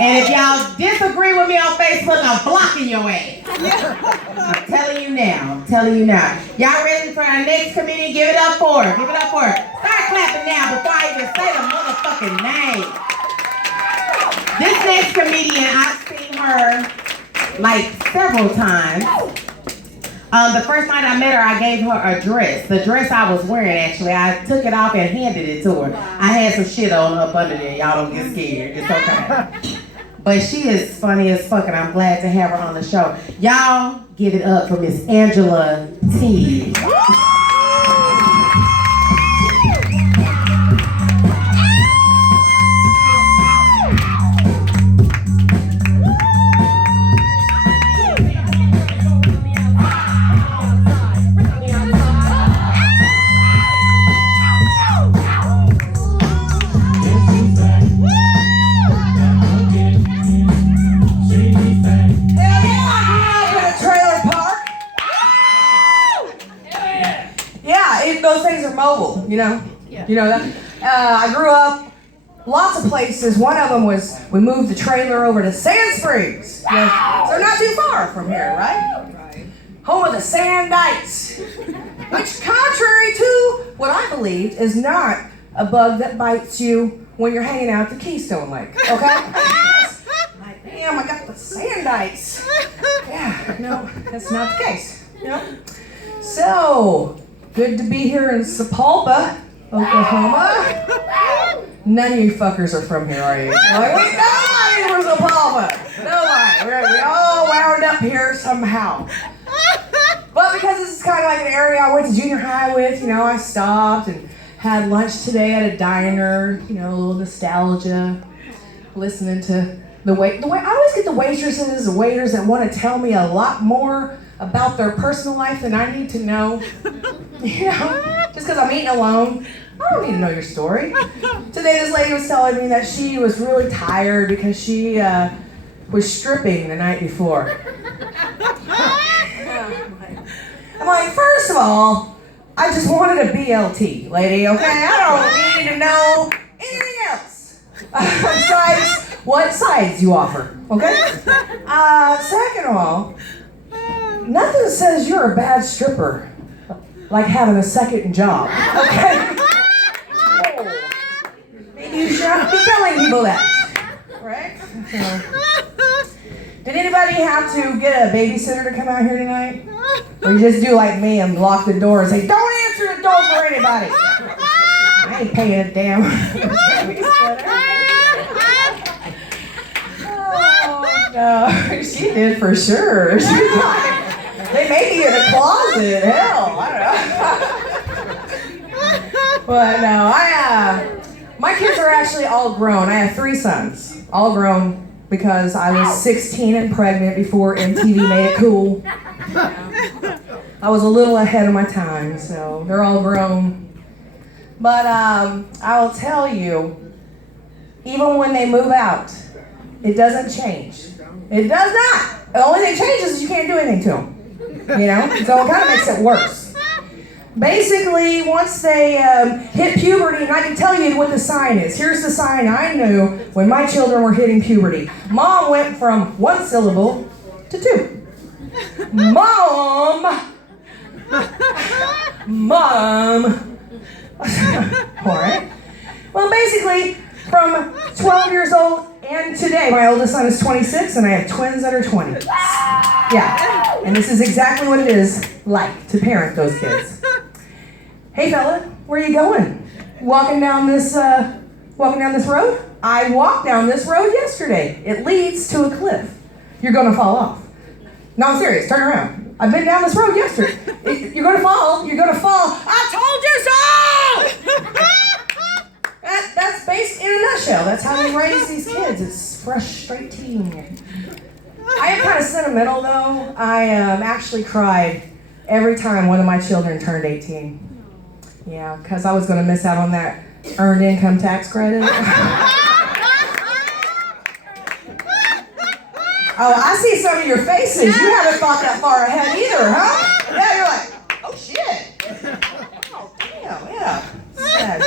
And if y'all disagree with me on Facebook, I'm blocking your ass. I'm telling you now. I'm telling you now. Y'all ready for our next comedian? Give it up for her. Give it up for her. Start clapping now before I even say the motherfucking name. This next comedian, I've seen her like several times. The first night I met her, I gave her a dress. The dress I was wearing, actually. I took it off and handed it to her. I had some shit on up under there. Y'all don't get scared. It's okay. But she is funny as fuck, and I'm glad to have her on the show. Y'all give it up for Miss Angela T. Those things are mobile, you know? Yeah. You know that? I grew up lots of places. One of them was we moved the trailer over to Sand Springs. You know, so not too far from here, right? Right. Home of the Sandites, which contrary to what I believed is not a bug that bites you when you're hanging out at the Keystone Lake, okay? Like, damn, I got the Sandites. Yeah, no, that's not the case, you know? So, good to be here in Sapulpa, Oklahoma. None of you fuckers are from here, are you? Like, nobody from Sapulpa. Nobody. We all wound up here somehow. But because this is kind of like an area I went to junior high with, you know, I stopped and had lunch today at a diner, you know, a little nostalgia, listening to the way I always get the waitresses, the waiters that want to tell me a lot more about their personal life than I need to know. You know, just because I'm eating alone, I don't need to know your story. Today this lady was telling me that she was really tired because she was stripping the night before. I'm like, first of all, I just wanted a BLT, lady, okay? I don't need to know anything else besides what sides you offer, okay? Second of all, nothing says you're a bad stripper like having a second job, okay? Oh. Maybe you should not be telling people that, right? So, did anybody have to get a babysitter to come out here tonight? Or you just do like me and lock the door and say, don't answer the door for anybody? I ain't paying a damn babysitter. Oh, no, she did for sure. She's like, they may be in the closet. Hell, I don't know. But no, my kids are actually all grown. I have 3 sons, all grown because I was 16 and pregnant before MTV made it cool. I was a little ahead of my time, so they're all grown. But I will tell you, even when they move out, it doesn't change. It does not. The only thing changes is you can't do anything to them. You know, so it kind of makes it worse. Basically, once they hit puberty, and I can tell you what the sign is. Here's the sign I knew when my children were hitting puberty. Mom went from 1 syllable to 2. Mom. Mom. All right. Well, basically, from 12 years old and today, my oldest son is 26, and I have twins that are 20. Yeah, and this is exactly what it is like to parent those kids. Hey, fella, where are you going? Walking down this road? I walked down this road yesterday. It leads to a cliff. You're gonna fall off. No, I'm serious. Turn around. I've been down this road yesterday. You're gonna fall. You're gonna fall. I told you so. That's based in a nutshell. That's how we raise these kids. It's frustrating. I am kind of sentimental though. I actually cried every time one of my children turned 18. Yeah, because I was going to miss out on that earned income tax credit. Oh, I see some of your faces. You haven't thought that far ahead either, huh? Yeah, you're like, oh shit. Oh, damn, yeah. Sad.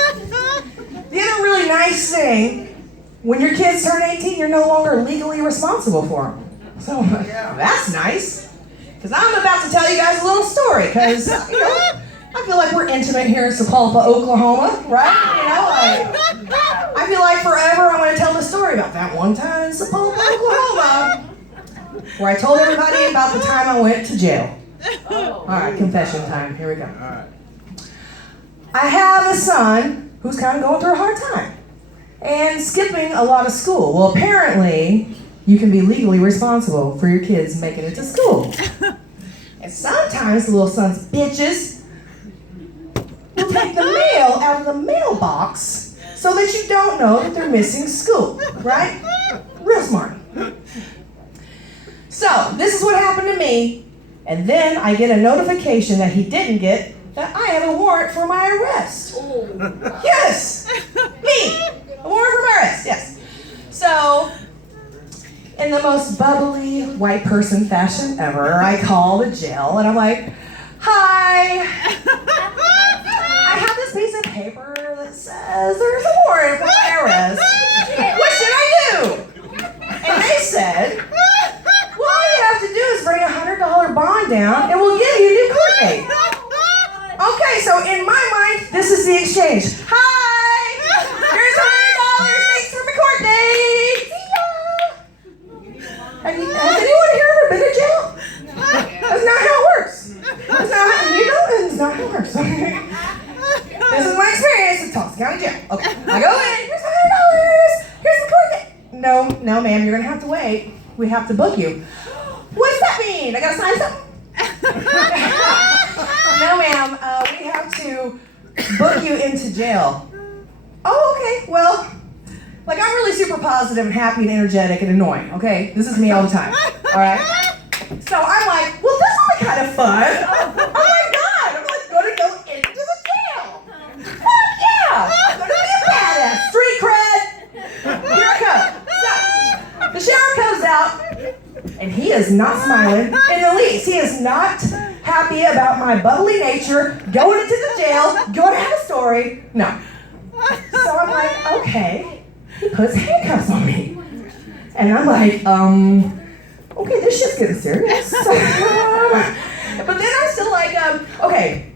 The other really nice thing When your kids turn 18, you're no longer legally responsible for them. So that's nice. Because I'm about to tell you guys a little story. Because, you know, I feel like we're intimate here in Sapulpa, Oklahoma, right? You know, I feel like forever I'm going to tell the story about that one time in Sapulpa, Oklahoma, where I told everybody about the time I went to jail. All right, confession time. Here we go. I have a son who's kind of going through a hard time and skipping a lot of school. Well, apparently, you can be legally responsible for your kids making it to school. And sometimes the little son's bitches will take the mail out of the mailbox so that you don't know that they're missing school, right? Real smart. So, this is what happened to me, and then I get a notification that he didn't get that I have a warrant for my arrest. Yes! Me! A warrant for my arrest, yes. So, in the most bubbly white person fashion ever, I call the jail and I'm like, hi! I have this piece of paper that says there's a warrant for my arrest. What should I do? And they said, well, all you have to do is bring a $100 bond down and we'll give you a new court date. Okay, so in my mind, this is the exchange. Hi! Here's $100. Thanks for my court date. See ya! Has anyone here ever been to jail? That's not how it works. That's not how, you know, it's not how it works. This is my experience at Tulsa County Jail. Okay, I go in, here's $100. Here's the court date. No, ma'am, you're gonna have to wait. We have to book you. What's that mean? I gotta sign something? No, ma'am, we have to book you into jail. Oh, okay, well, like I'm really super positive and happy and energetic and annoying, okay? This is me all the time, all right? So I'm like, well, this will be kind of fun. Oh my God, I'm like gonna go into the jail. Fuck yeah, I'm gonna be a badass. Street cred. Here I come. So, the sheriff comes out, and he is not smiling in the least. He is not happy about my bubbly nature, going into the jail, going to have a story. No. So I'm like, okay. He puts handcuffs on me. And I'm like, okay, this shit's getting serious. But then I'm still like, okay,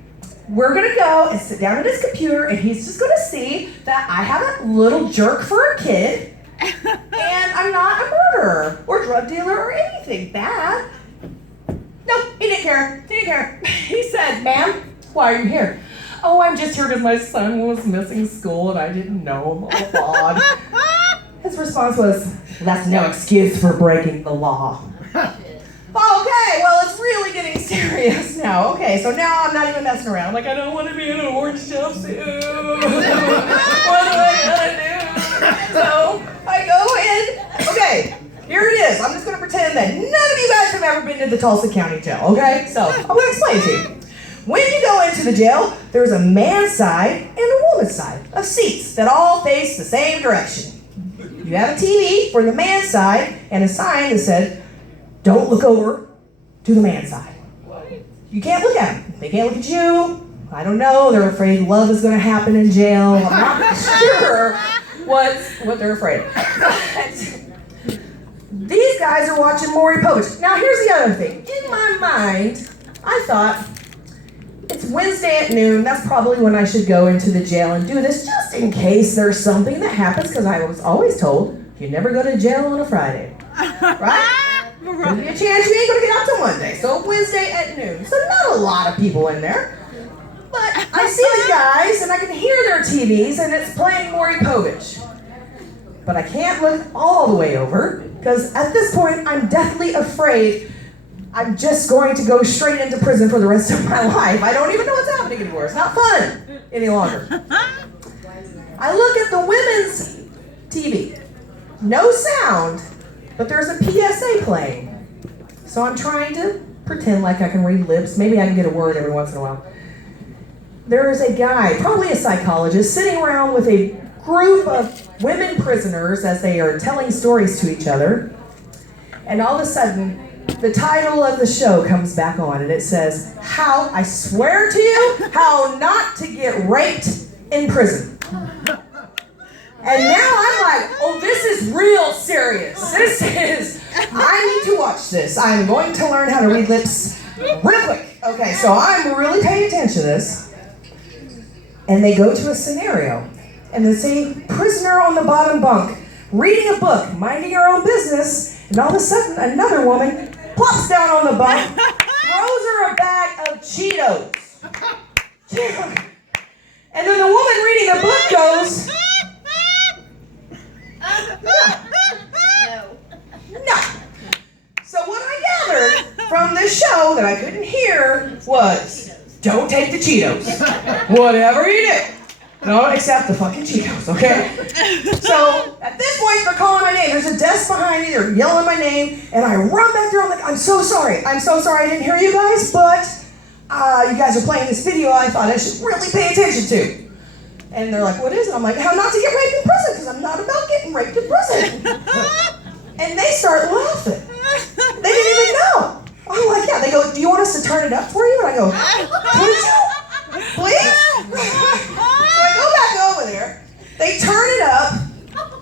we're gonna go and sit down at his computer and he's just gonna see that I have a little jerk for a kid and I'm not a murderer or drug dealer or anything bad. No, he didn't care. He didn't care. He said, ma'am, why are you here? Oh, I'm just here because my son was missing school and I didn't know him. Oh, God. His response was, that's no excuse for breaking the law. Okay, well, it's really getting serious now. Okay, so now I'm not even messing around. Like, I don't want to be in an orange jumpsuit. What do I gotta do? So I go in. Okay, here it is. I'm just going to pretend that none of you guys have ever been to the Tulsa County Jail, okay? So I'm going to explain to you. When you go into the jail, there's a man's side and a woman's side of seats that all face the same direction. You have a TV for the man's side and a sign that said, don't look over to the man's side. You can't look at them. They can't look at you. I don't know. They're afraid love is going to happen in jail. I'm not sure what they're afraid of. These guys are watching Maury Povich. Now, here's the other thing. In my mind, I thought, it's Wednesday at noon. That's probably when I should go into the jail and do this, just in case there's something that happens, because I was always told, you never go to jail on a Friday. Right? Could be a chance you ain't going to get out till Monday. So Wednesday at noon. So not a lot of people in there. But I see the guys, and I can hear their TVs, and it's playing Maury Povich. But I can't look all the way over, because at this point, I'm deathly afraid I'm just going to go straight into prison for the rest of my life. I don't even know what's happening anymore. It's not fun any longer. I look at the women's TV. No sound, but there's a PSA playing. So I'm trying to pretend like I can read lips. Maybe I can get a word every once in a while. There is a guy, probably a psychologist, sitting around with a group of women prisoners as they are telling stories to each other. And all of a sudden, the title of the show comes back on, and it says, How, I swear to you, how not to get raped in prison. And now I'm like, oh, this is real serious. I need to watch this. I'm going to learn how to read lips real quick. Okay, so I'm really paying attention to this. And they go to a scenario. And there's a prisoner on the bottom bunk, reading a book, minding her own business, and all of a sudden another woman plops down on the bunk, throws her a bag of Cheetos. And then the woman reading the book goes, no. So what I gathered from this show that I couldn't hear was, don't take the Cheetos. Whatever you do, don't accept the fucking Cheetos, okay? So at this point, they're calling my name. There's a desk behind me. They're yelling my name. And I run back there. I'm like, I'm so sorry. I didn't hear you guys, but you guys are playing this video I thought I should really pay attention to. And they're like, what is it? I'm like, how not to get raped in prison, because I'm not about getting raped in prison. And they start laughing. They didn't even know. I'm like, yeah. They go, do you want us to turn it up for you? And I go, would you? Please? So I go back over there. They turn it up.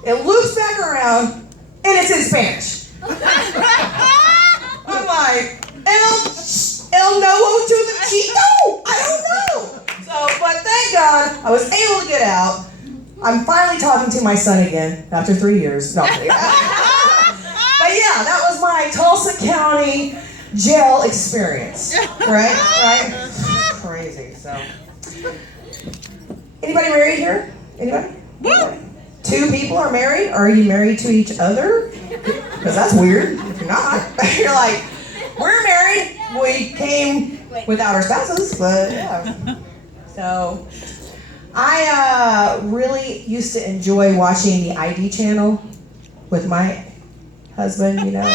It loops back around, and it's in Spanish. I'm like, El no to the Cheeto? I don't know. So, but thank God I was able to get out. I'm finally talking to my son again after 3 years. No, I'm kidding. But yeah, that was my Tulsa County jail experience. Right? Crazy. So, anybody married here? Anybody? 2 people are married? Are you married to each other? Because that's weird. If you're not, you're like, we're married. We came without our spouses, but yeah. So, I really used to enjoy watching the ID channel with my husband, you know.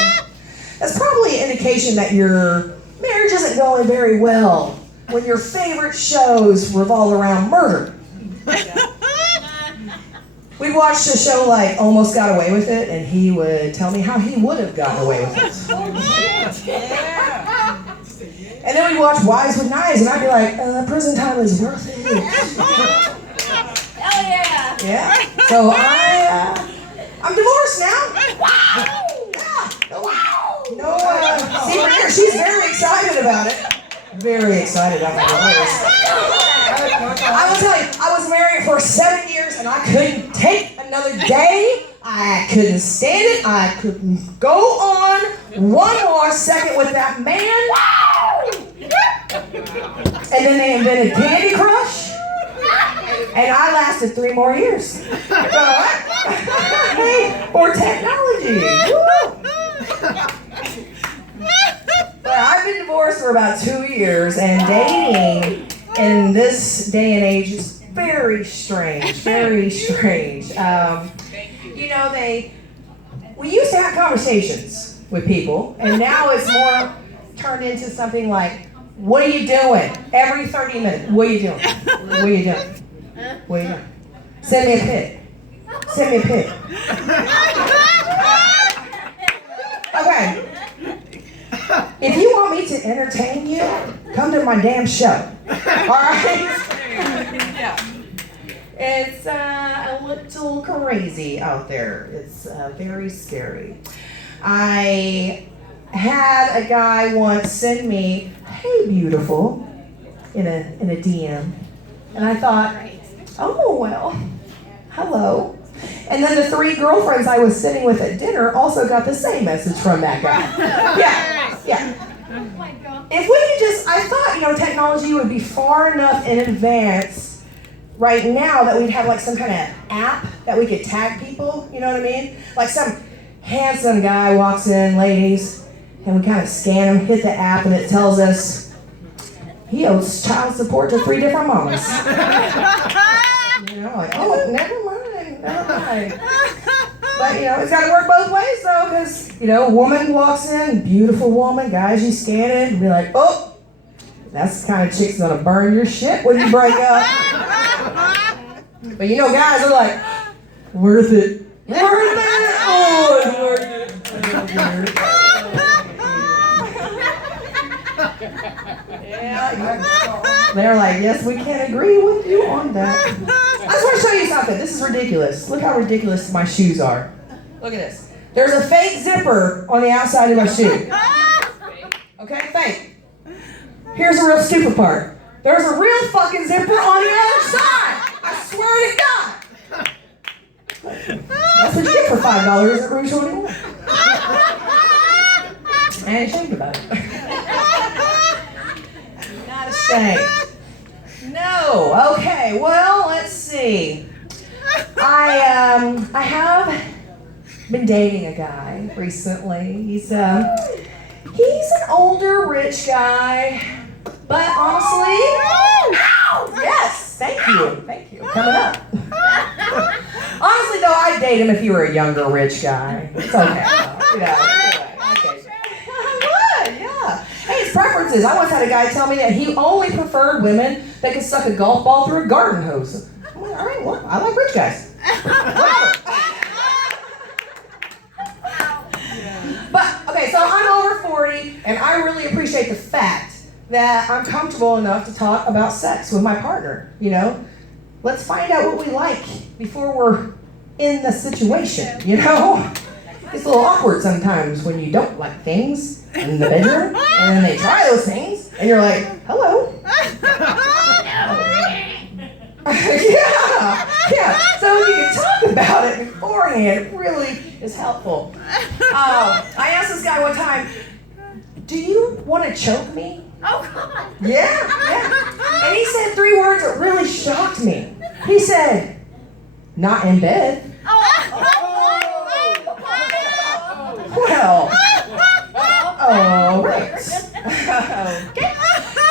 That's probably an indication that your marriage isn't going very well when your favorite shows revolve around murder. We'd watch a show like Almost Got Away with It, and he would tell me how he would have gotten away with it. And then we'd watch Wives with Knives, and I'd be like, prison time is worth it. Hell yeah! Yeah. So I'm divorced now. Wow! Yeah. Wow! No, secret here. She's very excited about it. Very excited about my divorce. I will tell you, I was married for 7 years, and I couldn't take another day. I couldn't stand it. I couldn't go on one more second with that man. And then they invented Candy Crush, and I lasted 3 more years. Hey, for technology. But I've been divorced for about 2 years, and dating in this day and age is very strange, very strange. You know, we used to have conversations with people, and now it's more turned into something like, what are you doing? Every 30 minutes, what are you doing? What are you doing? What are you doing? Send me a pic. Send me a pic. Okay. If you want me to entertain you, come to my damn show. Alright? It's a little crazy out there. It's very scary. I had a guy once send me, hey beautiful, in a DM. And I thought, oh well, hello. And then the 3 girlfriends I was sitting with at dinner also got the same message from that guy. Yeah. If we could just, I thought, technology would be far enough in advance right now that we'd have like some kind of app that we could tag people, you know what I mean? Like some handsome guy walks in, ladies, and we kind of scan him, hit the app, and it tells us he owes child support to 3 different mamas. Like, oh, never mind. But, it's got to work both ways, though, because, woman walks in, beautiful woman, guys, you scan it, and be like, oh, that's the kind of chick's going to burn your shit when you break up. But, guys are like, worth it. Worth it. Oh, it's worth it. Yeah, they're like, yes, we can agree with you on that. just want to show you something. This is ridiculous. Look how ridiculous my shoes are. Look at this. There's a fake zipper on the outside of my shoe. Okay, fake. Here's the real stupid part. There's a real fucking zipper on the other side. I swear to God. That's what you get for $5 at Rouge 21. I ain't ashamed about it. Not ashamed. No. Okay. Well, let's see. I have been dating a guy recently. He's an older, rich guy. But honestly, yes, thank you, coming up. Honestly though, I'd date him if he were a younger, rich guy. It's okay, I would, yeah. Hey, his preferences. I once had a guy tell me that he only preferred women that could suck a golf ball through a garden hose. I'm like, all right, well, I like rich guys. But, okay, so I'm over 40, and I really appreciate the fact that I'm comfortable enough to talk about sex with my partner, you know? Let's find out what we like before we're in the situation, you know? It's a little awkward sometimes when you don't like things in the bedroom, and then they try those things, and you're like, hello. Yeah. So if you can talk about it beforehand, it really is helpful. I asked this guy one time, do you want to choke me? Oh, God. Yeah. And he said 3 words that really shocked me. He said, not in bed. Well, right. Okay.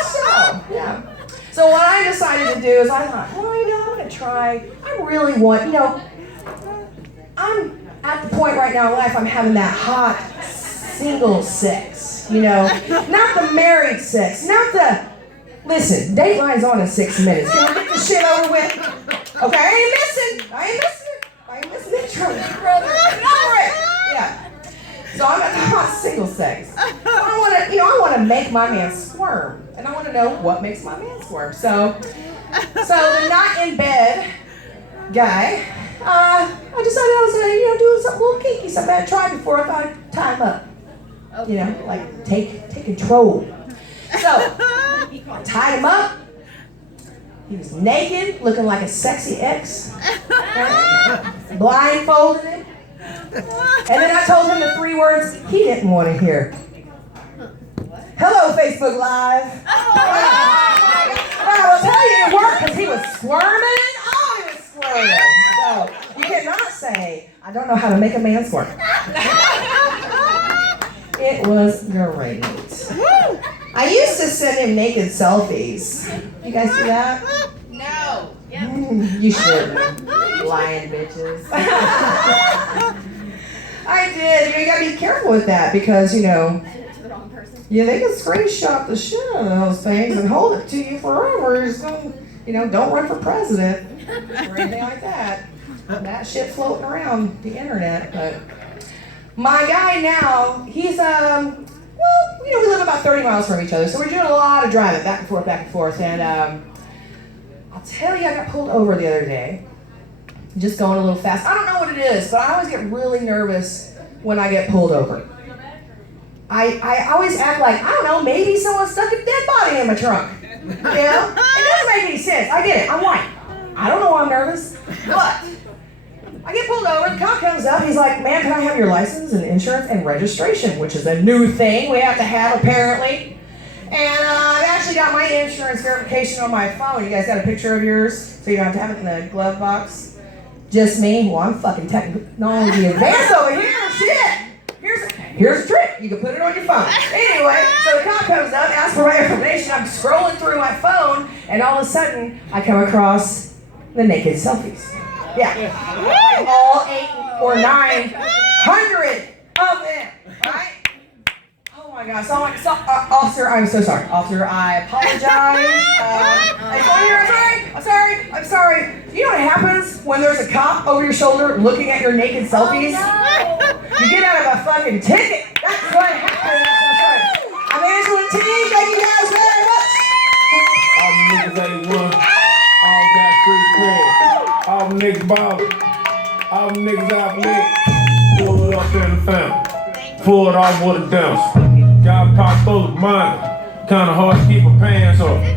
So, yeah. So what I decided to do is I thought, well, you know, I'm going to try. I really want, you know, I'm at the point right now in life I'm having that hot single sex, you know, not the married sex, not the, listen, Dateline's on in 6 minutes. Can we get this shit over with? Okay, I ain't missing it, Charlie. Brother, get over it. Yeah. So I'm at the hot single sex. I want to make my man squirm, and I want to know what makes my man squirm. So the not in bed guy, I decided I was going to, do something a little kinky, something I'd try before I thought I'd tie him up. You know, like take control. So I tied him up. He was naked, looking like a sexy ex. Blindfolded him. And then I told him the 3 words he didn't want to hear. Hello, Facebook Live. I will tell you it worked because he was squirming. Oh, he was squirming. So you cannot say, I don't know how to make a man squirm. It was great. I used to send him naked selfies. You guys do that? No. You shouldn't. Lying bitches. I did. You gotta be careful with that because, Send it to the wrong person. yeah, they can screenshot the shit out of those things and hold it to you forever. So, don't run for president or anything like that. That shit floating around the internet. But my guy now, he's we live about 30 miles from each other, so we're doing a lot of driving back and forth. And I'll tell you, I got pulled over the other day, just going a little fast. I don't know what it is, but I always get really nervous when I get pulled over. I always act like, I don't know, maybe someone stuck a dead body in my trunk. It doesn't make any sense. I get it. I'm white. I don't know why I'm nervous, but I get pulled over, the cop comes up, he's like, ma'am, can I have your license and insurance and registration, which is a new thing we have to have apparently. And I've actually got my insurance verification on my phone. You guys got a picture of yours so you don't have to have it in the glove box? Just me? Well, I'm fucking technology advanced over here, shit! Here's a trick, you can put it on your phone. Anyway, so the cop comes up, asks for my information, I'm scrolling through my phone, and all of a sudden, I come across the naked selfies. Yeah, all 800 or 900 of them, right? Oh my gosh, officer, I'm so sorry. Officer, I apologize. I'm sorry. You know what happens when there's a cop over your shoulder looking at your naked selfies? Oh, no. You get out of a fucking ticket. That's what happens. I'm sorry. I'm AngelaTorchys08. Thank you guys very much. All niggas ain't one. All got free credit. ball. All them niggas out lit. Pull it up in the family. Pull it off with a dance. Got a pop full of money. Kinda hard to keep my pants off.